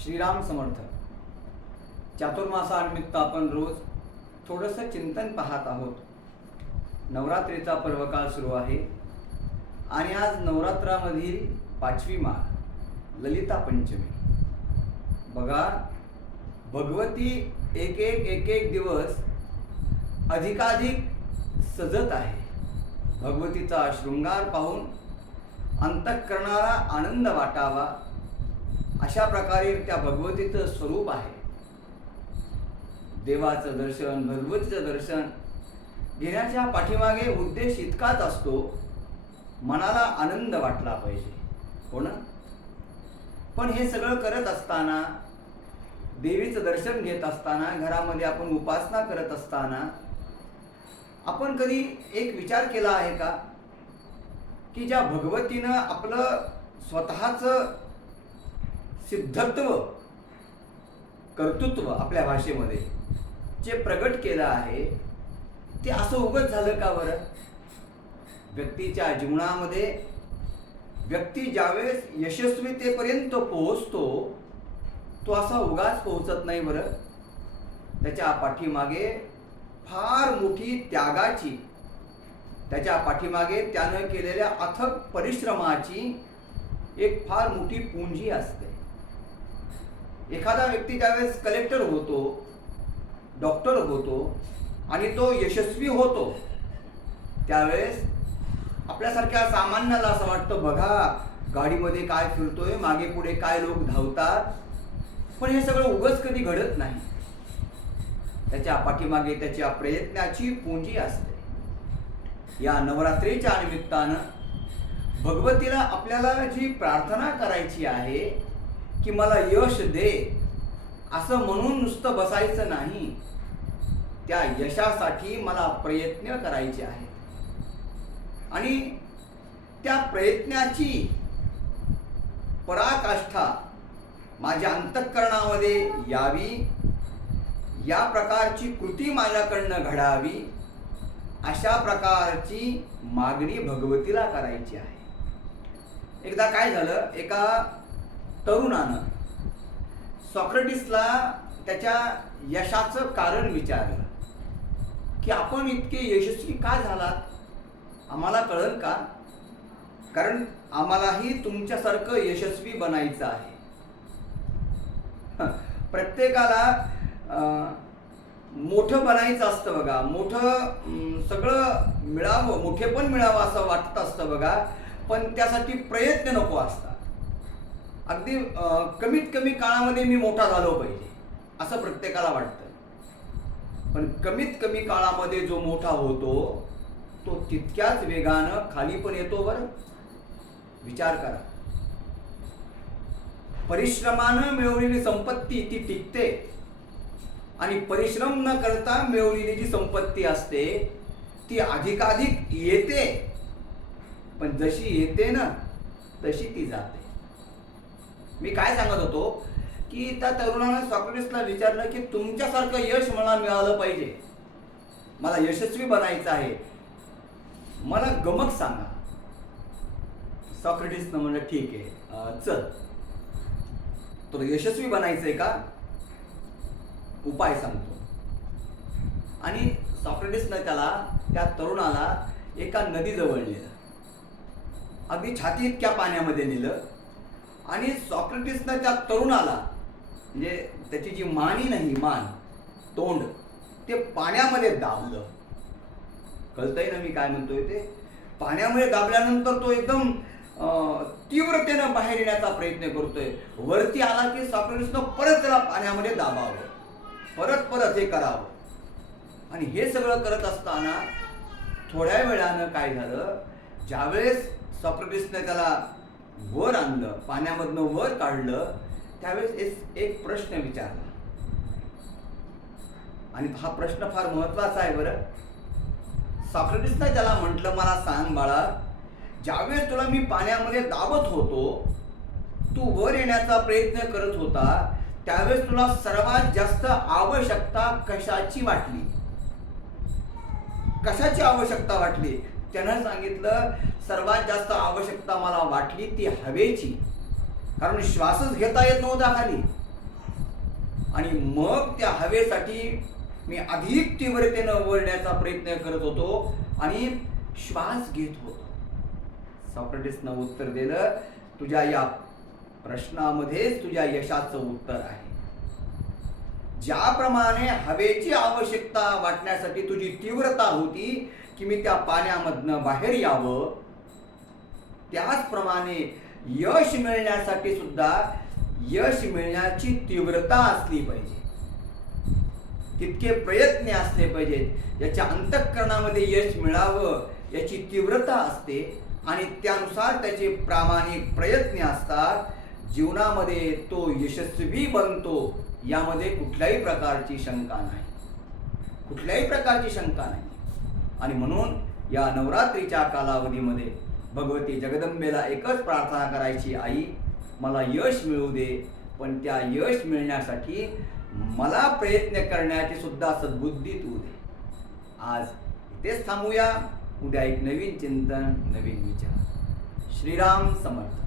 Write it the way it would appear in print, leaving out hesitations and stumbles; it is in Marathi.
श्रीराम समर्थ. चातुर्मासानिमित्त आपण रोज थोडंसं चिंतन पाहत आहोत. नवरात्रीचा पर्वकाळ सुरू आहे आणि आज नवरात्रामधील 5वी माळ ललिता पंचमी. बघा, भगवती एक एक दिवस अधिकाधिक सजत आहे. भगवतीचा शृंगार पाहून अंतःकरणाला आनंद वाटावा अशा प्रकारे त्या भगवतीचं स्वरूप आहे. देवाचं दर्शन, भगवतीचं दर्शन घेण्याच्या पाठीमागे उद्देश इतकाच असतो, मनाला आनंद वाटला पाहिजे, हो ना? पण हे सगळं करत असताना, देवीचं दर्शन घेत असताना, घरामध्ये आपण उपासना करत असताना आपण कधी एक विचार केला आहे का की ज्या भगवतीनं आपलं स्वतःचं सिद्धत्व, कर्तृत्व आपल्या भाषेमध्ये जे प्रगट केलं आहे ते असं उगाच झालं का बरं? व्यक्तीच्या जीवनामध्ये व्यक्ती ज्यावेळेस यशस्वीतेपर्यंत पोहोचतो तो असा उगाच पोहोचत नाही बरं. त्याच्या पाठीमागे फार मोठी त्यागाची, त्याच्या पाठीमागे त्यानं केलेल्या अथक परिश्रमाची एक फार मोठी पुंजी असते. एखादा व्यक्ती ज्यावेळेस कलेक्टर होतो, डॉक्टर होतो आणि तो यशस्वी होतो त्यावेळेस आपल्यासारख्या सामान्याला असं वाटतं, बघा गाडीमध्ये काय फिरतोय, मागे पुढे काय लोक धावतात. पण हे सगळं उगाच कधी घडत नाही. त्याच्या पाठीमागे त्याच्या प्रयत्नाची पुंजी असते. या नवरात्रीच्या निमित्तानं भगवतीला आपल्याला जी प्रार्थना करायची आहे की मला यश दे, असं म्हणून नुसतं बसायचं नाही. त्या यशासाठी मला प्रयत्न करायचे आहेत आणि त्या प्रयत्नाची पराकाष्ठा माझ्या अंतःकरणामध्ये यावी, या प्रकारची कृती माझ्याकडनं घडावी, अशा प्रकारची मागणी भगवतीला करायची आहे. एकदा काय झालं, एका तरुणानं सॉक्रेटिसला त्याच्या यशाचं कारण विचारलं की आपण इतके यशस्वी का झालात, आम्हाला कळलं का? कारण आम्हालाही तुमच्यासारखं यशस्वी बनायचं आहे. प्रत्येकाला मोठं बनायचं असतं बघा, मोठं सगळं मिळावं, मोठेपण मिळावं असं वाटत असतं बघा, पण त्यासाठी प्रयत्न नको असतात. अगदी कमीत कमी काळामध्ये मी मोठा झालो पाहिजे असं प्रत्येकाला वाटतं. पण कमीत कमी काळामध्ये जो मोठा होतो तो तितक्याच वेगानं खाली पण येतो बरं. विचार करा, परिश्रमानं मिळवलेली संपत्ती ती टिकते आणि परिश्रम न करता मिळवलेली जी संपत्ती असते ती अधिकाधिक येते, पण जशी येते ना तशी ती जाते. मी काय सांगत होतो की त्या तरुणानं सॉक्रेटिसला विचारलं की तुमच्यासारखं यश मला मिळालं पाहिजे, मला यशस्वी बनायचं आहे, मला गमक सांगा. सॉक्रेटिसनं म्हणलं ठीक आहे, चल तुला यशस्वी बनायचंय का, उपाय सांगतो. आणि सॉक्रेटिसनं त्या तरुणाला एका नदीजवळ नेलं, अगदी छाती इतक्या पाण्यामध्ये नेलं आणि सॉक्रेटिसनं त्या तरुणाला, म्हणजे त्याची जी मानी नाही, मान, तोंड, ते पाण्यामध्ये दाबलं. कळतंय ना मी काय म्हणतोय ते? पाण्यामध्ये दाबल्यानंतर तो एकदम तीव्रतेनं बाहेर येण्याचा प्रयत्न करतोय. वरती आला की सॉक्रेटिसनं परत त्याला पाण्यामध्ये दाबावं, परत हे करावं. आणि हे सगळं करत असताना थोड्या वेळानं काय झालं, ज्यावेळेस सॉक्रेटिसने त्याला वर आणलं, पाण्यामधनं वर काढलं, त्यावेळेस एक प्रश्न विचारला. आणि हा प्रश्न फार महत्वाचा आहे बरं. सॉक्रेटिसने त्याला म्हटलं, मला सांग बाळा, ज्यावेळेस तुला मी पाण्यामध्ये दाबत होतो, तू वर येण्याचा प्रयत्न करत होता, त्यावेळेस तुला सर्वात जास्त आवश्यकता कशाची वाटली? कशाची आवश्यकता वाटली? त्यानं सांगितलं, सर्वात जास्त आवश्यकता मला वाटली ती हवेची, कारण श्वासच घेता येत नव्हता खाली. आणि मग त्या हवेसाठी मी अधिक तीव्रतेनं ओढण्याचा प्रयत्न करत होतो आणि श्वास घेत होतो. सॉक्रेटिसनं उत्तर दिलं, तुझ्या या प्रश्नामध्येच तुझ्या यशाचं उत्तर आहे. ज्याप्रमाणे हवेची आवश्यकता वाटण्यासाठी तुझी तीव्रता होती की मी त्या पाण्यामधनं बाहेर यावं, त्याचप्रमाणे यश मिळण्यासाठी सुद्धा यश मिळण्याची तीव्रता असली पाहिजे, तितके प्रयत्न असले पाहिजेत. याच्या अंतःकरणामध्ये यश मिळावं याची तीव्रता असते आणि त्यानुसार त्याचे प्रामाणिक प्रयत्न असतात. जीवनामध्ये तो यशस्वी बनतो, यामध्ये कुठल्याही प्रकारची शंका नाही, कुठल्याही प्रकारची शंका नाही. आणि म्हणून या नवरात्रीच्या कालावधीमध्ये भगवती जगदंबेला एकच प्रार्थना करायची, आई मला यश मिळू दे, पण त्या यश मिळण्यासाठी मला प्रयत्न करण्याची सुद्धा सद्बुद्धी तू दे. आज इथेच थांबूया. उद्या एक नवीन चिंतन, नवीन विचार. श्रीराम समर्थ.